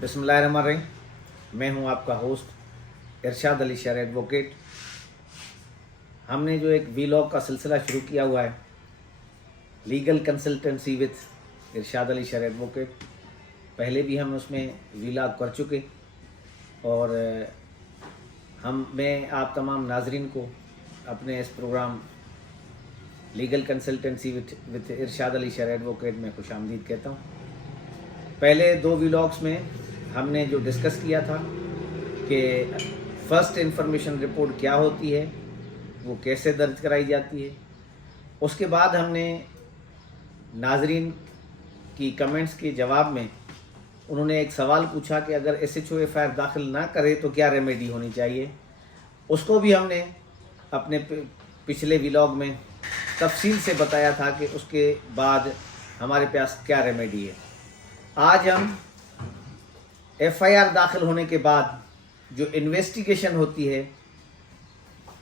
बिस्मिल्लाहिर्रहमानिर्रहीम। मैं हूं आपका होस्ट इरशाद अली शेर एडवोकेट। हमने जो एक वीलॉग का सिलसिला शुरू किया हुआ है, लीगल कंसल्टेंसी विद इरशाद अली शेर एडवोकेट, पहले भी हम उसमें वीलॉग कर चुके और मैं आप तमाम नाजरीन को अपने इस प्रोग्राम लीगल कंसल्टेंसी विद इरशाद अली शेर एडवोकेट में खुशामदीद कहता हूँ। पहले दो वीलॉग्स में हमने जो डिस्कस किया था कि फ़र्स्ट इंफॉर्मेशन रिपोर्ट क्या होती है, वो कैसे दर्ज कराई जाती है। उसके बाद हमने नाजरीन की कमेंट्स के जवाब में उन्होंने एक सवाल पूछा कि अगर SHO FIR दाखिल ना करे तो क्या रेमेडी होनी चाहिए। उसको भी हमने अपने पिछले व्लॉग में तफसील से बताया था कि उसके बाद हमारे पास क्या रेमेडी है। आज हम FIR दाखिल होने के बाद जो इन्वेस्टिगेशन होती है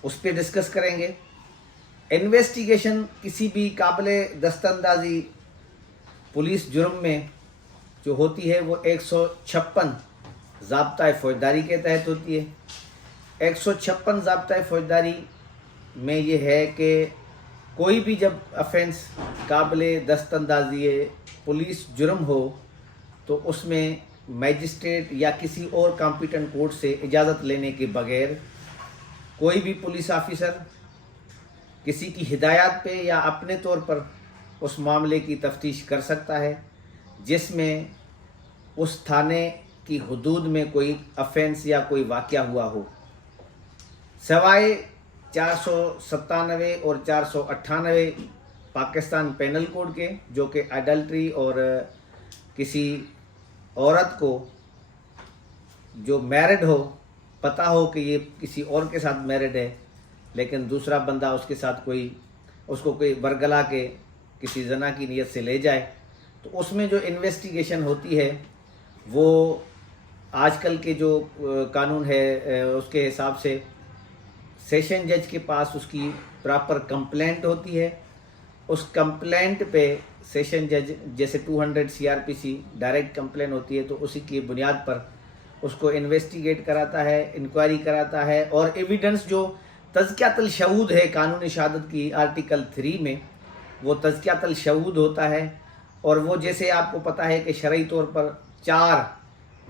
उस पर डिस्कस करेंगे। इन्वेस्टिगेशन किसी भी काबिले दस्तंदाजी पुलिस जुर्म में जो होती है वो 156 ज़ाब्ता फ़ौजदारी के तहत होती है। 156 ज़ाब्ता फ़ौजदारी में ये है कि कोई भी जब ऑफेंस काबिले दस्तंदाजी पुलिस जुर्म हो तो उसमें मैजिस्ट्रेट या किसी और कॉम्पिटेंट कोर्ट से इजाज़त लेने के बगैर कोई भी पुलिस ऑफिसर किसी की हिदायत पे या अपने तौर पर उस मामले की तफ्तीश कर सकता है जिसमें उस थाने की हुदूद में कोई ऑफेंस या कोई वाक़या हुआ हो, सवाए 497 और 498 पाकिस्तान पेनल कोड के, जो कि एडल्ट्री और किसी औरत को जो मैरिड हो, पता हो कि ये किसी और के साथ मैरिड है लेकिन दूसरा बंदा उसके साथ उसको कोई बरगला के किसी जना की नीयत से ले जाए, तो उसमें जो इन्वेस्टिगेशन होती है वो आजकल के जो कानून है उसके हिसाब से सेशन जज के पास उसकी प्रॉपर कंप्लेंट होती है। उस कंप्लेंट पे सेशन जज, जैसे 200 CRPC डायरेक्ट कंप्लेंट होती है, तो उसी की बुनियाद पर उसको इन्वेस्टिगेट कराता है, इंक्वायरी कराता है और एविडेंस जो तज़कियातुल शहूद है कानूनी शहादत की आर्टिकल 3 में, वो तज़कियातुल शहूद होता है। और वो जैसे आपको पता है कि शरई तौर पर 4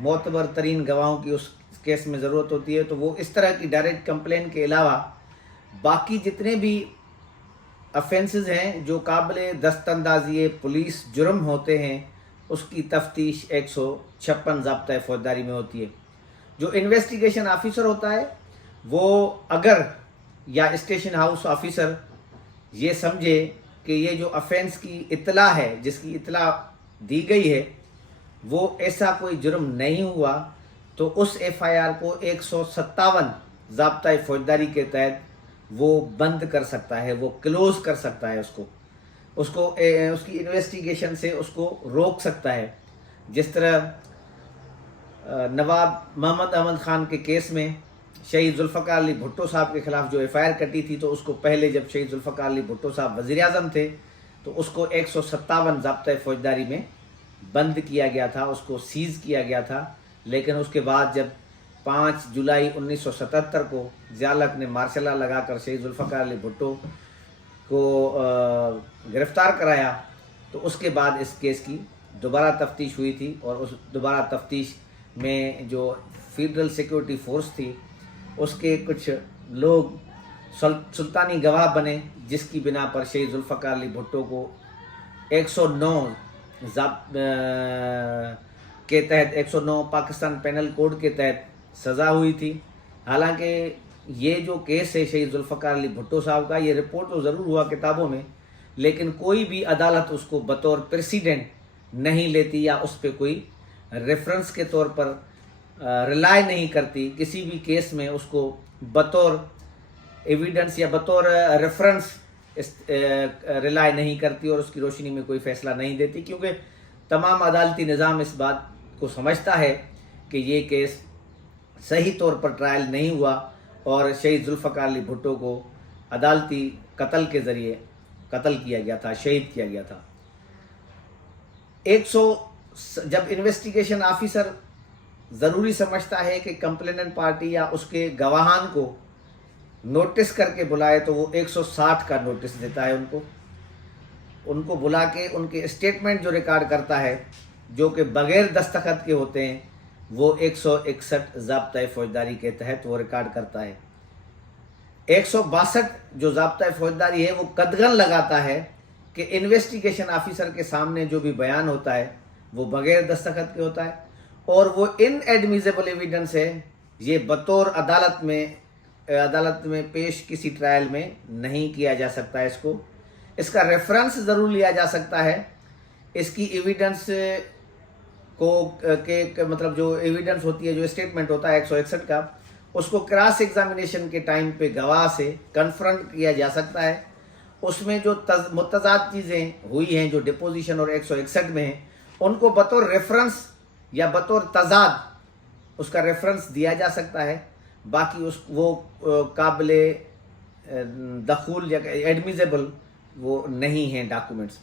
मोतबर तरीन गवाहों की उस केस में ज़रूरत होती है, तो वो इस तरह की डायरेक्ट कंप्लेंट के अलावा बाकी जितने भी ऑफेंसेस हैं जो काबिले दस्तंदाजी पुलिस जुर्म होते हैं उसकी तफ्तीश 156 ज़ाब्ता फ़ौजदारी में होती है। जो इन्वेस्टिगेशन ऑफिसर होता है वो अगर या स्टेशन हाउस ऑफिसर ये समझे कि ये जो ऑफेंस की इत्तला है, जिसकी इत्तला दी गई है, वो ऐसा कोई जुर्म नहीं हुआ, तो उस FIR को 157 ज़ाब्ता फ़ौजदारी के तहत वो बंद कर सकता है, वो क्लोज़ कर सकता है, उसको उसकी इन्वेस्टिगेशन से उसको रोक सकता है। जिस तरह नवाब मोहम्मद अहमद ख़ान के केस में शहीद जुल्फ़िकार अली भुट्टो साहब के ख़िलाफ़ जो FIR कटी थी, तो उसको पहले जब शहीद जुल्फ़िकार अली भुट्टो साहब वज़ीर-ए-आज़म थे तो उसको 157 ज़ाब्ता फ़ौजदारी में बंद किया गया था, उसको सीज़ किया गया था। लेकिन उसके बाद जब 5 जुलाई 1977 को ज़ियालक ने मार्शल लॉ लगाकर शहीद जुल्फ़िकार अली भुट्टो को गिरफ़्तार कराया, तो उसके बाद इस केस की दोबारा तफ्तीश हुई थी और उस दोबारा तफ्तीश में जो फेडरल सिक्योरिटी फोर्स थी उसके कुछ लोग सुल्तानी गवाह बने, जिसकी बिना पर शहीद जुल्फ़िकार अली भुट्टो को 109 के तहत 109 पाकिस्तान पेनल कोड के तहत सज़ा हुई थी। हालांकि ये जो केस है शहीद जुल्फ़िकार अली भुट्टो साहब का, ये रिपोर्ट तो ज़रूर हुआ किताबों में, लेकिन कोई भी अदालत उसको बतौर प्रेसिडेंट नहीं लेती या उस पर कोई रेफरेंस के तौर पर रिलाय नहीं करती। किसी भी केस में उसको बतौर एविडेंस या बतौर रेफरेंस रिलाय नहीं करती और उसकी रोशनी में कोई फ़ैसला नहीं देती, क्योंकि तमाम अदालती निज़ाम इस बात को समझता है कि ये केस सही तौर पर ट्रायल नहीं हुआ और शहीद जुल्फ़िकार अली भुट्टो को अदालती कत्ल के ज़रिए कत्ल किया गया था, शहीद किया गया था। जब इन्वेस्टिगेशन ऑफिसर ضروری سمجھتا ہے کہ کمپلیننٹ پارٹی یا اس کے گواہان کو نوٹس کر کے بلائے تو وہ 160 کا نوٹس دیتا ہے ان کو بلا کے ان کے اسٹیٹمنٹ جو ریکارڈ کرتا ہے جو کہ بغیر دستخط کے ہوتے ہیں وہ 161 ضابطۂ فوجداری کے تحت وہ ریکارڈ کرتا ہے۔ 162 جو ضابطۂ فوجداری ہے وہ قدغن لگاتا ہے کہ انویسٹیگیشن آفیسر کے سامنے جو بھی بیان ہوتا ہے وہ بغیر دستخط کے ہوتا ہے اور وہ ان ایڈمیزیبل ایویڈنس ہے، یہ بطور عدالت میں پیش کسی ٹرائل میں نہیں کیا جا سکتا ہے۔ اس کا ریفرنس ضرور لیا جا سکتا ہے، اس کی ایویڈنس کو مطلب جو ایویڈنس ہوتی ہے، جو اسٹیٹمنٹ ہوتا ہے 161 کا، اس کو کراس ایگزامینیشن کے ٹائم پہ گواہ سے کنفرنٹ کیا جا سکتا ہے۔ اس میں جو متضاد چیزیں ہوئی ہیں جو ڈپوزیشن اور 161 میں ہیں ان کو بطور ریفرنس یا بطور تضاد اس کا ریفرنس دیا جا سکتا ہے، باقی وہ قابل دخول یا ایڈمیزیبل وہ نہیں ہیں ڈاکومنٹس۔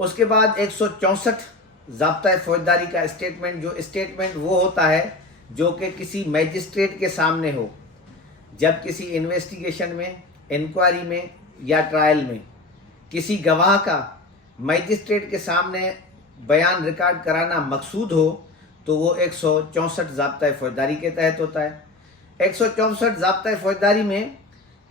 اس کے بعد 164 ضابطۂ فوجداری کا اسٹیٹمنٹ وہ ہوتا ہے جو کہ کسی میجسٹریٹ کے سامنے ہو جب کسی انویسٹیگیشن میں، انکوائری میں یا ٹرائل میں کسی گواہ کا میجسٹریٹ کے سامنے بیان ریکارڈ کرانا مقصود ہو تو وہ 164 ضابطۂ فوجداری کے تحت ہوتا ہے۔ 164 ضابطۂ فوجداری میں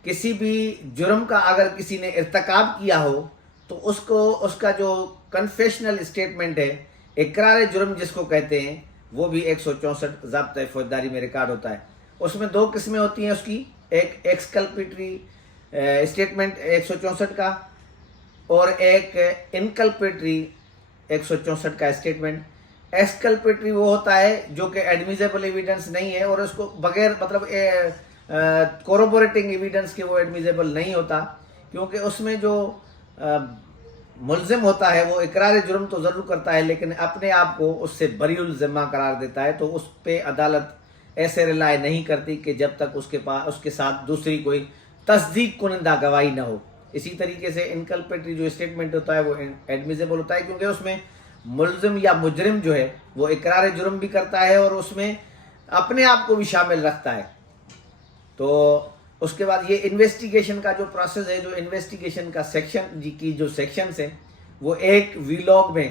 کسی بھی جرم کا اگر کسی نے ارتکاب کیا ہو تو اس کا جو کنفیشنل اسٹیٹمنٹ ہے، اقرار جرم جس کو کہتے ہیں، وہ بھی 164 ضابطۂ فوجداری میں ریکارڈ ہوتا ہے۔ اس میں 2 قسمیں ہوتی ہیں اس کی، ایک ایکسکلپیٹری اسٹیٹمنٹ 164 کا اور ایک انکلپیٹری 164 کا اسٹیٹمنٹ۔ ایکسکلپیٹری وہ ہوتا ہے جو کہ ایڈمیزیبل ایویڈنس نہیں ہے اور اس کو بغیر مطلب کوروبوریٹنگ ایویڈنس کے وہ ایڈمیزیبل نہیں ہوتا، کیونکہ اس میں جو ملزم ہوتا ہے وہ اقرار جرم تو ضرور کرتا ہے لیکن اپنے آپ کو اس سے بری الذمہ قرار دیتا ہے، تو اس پہ عدالت ایسے رلائے نہیں کرتی کہ جب تک اس کے ساتھ دوسری کوئی تصدیق کنندہ گواہی نہ ہو۔ اسی طریقے سے انکلپیٹری جو اسٹیٹمنٹ ہوتا ہے وہ ایڈمیزیبل ہوتا ہے کیونکہ اس میں ملزم یا مجرم جو ہے وہ اقرار جرم بھی کرتا ہے اور اس میں اپنے آپ کو بھی شامل رکھتا ہے۔ تو اس کے بعد یہ انویسٹیگیشن کا جو پروسیس ہے، جو انویسٹیگیشن کا کی جو سیکشنز ہیں وہ ایک ویلاگ میں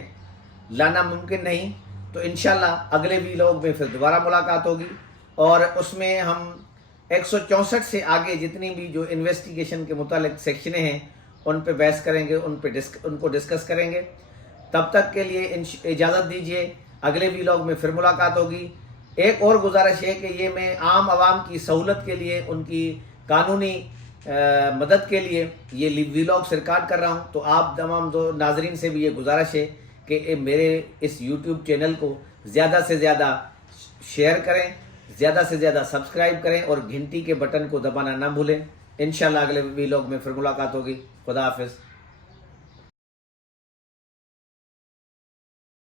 لانا ممکن نہیں، تو انشاءاللہ اگلے ویلاگ میں پھر دوبارہ ملاقات ہوگی اور اس میں ہم 164 سے آگے جتنی بھی جو انویسٹیگیشن کے متعلق سیکشنیں ہیں ان پہ بحث کریں گے، ان کو ڈسکس کریں گے۔ تب تک کے لیے اجازت دیجیے، اگلے ویلاگ میں پھر ملاقات ہوگی۔ ایک اور گزارش ہے کہ یہ میں عام عوام کی سہولت کے لیے، ان کی قانونی مدد کے لیے یہ ویلاگس ریکارڈ کر رہا ہوں، تو آپ تمام ناظرین سے بھی یہ گزارش ہے کہ میرے اس یوٹیوب چینل کو زیادہ سے زیادہ شیئر کریں، زیادہ سے زیادہ سبسکرائب کریں اور گھنٹی کے بٹن کو دبانا نہ بھولیں۔ انشاءاللہ اگلے ویلاگ میں پھر ملاقات ہوگی۔ خدا حافظ۔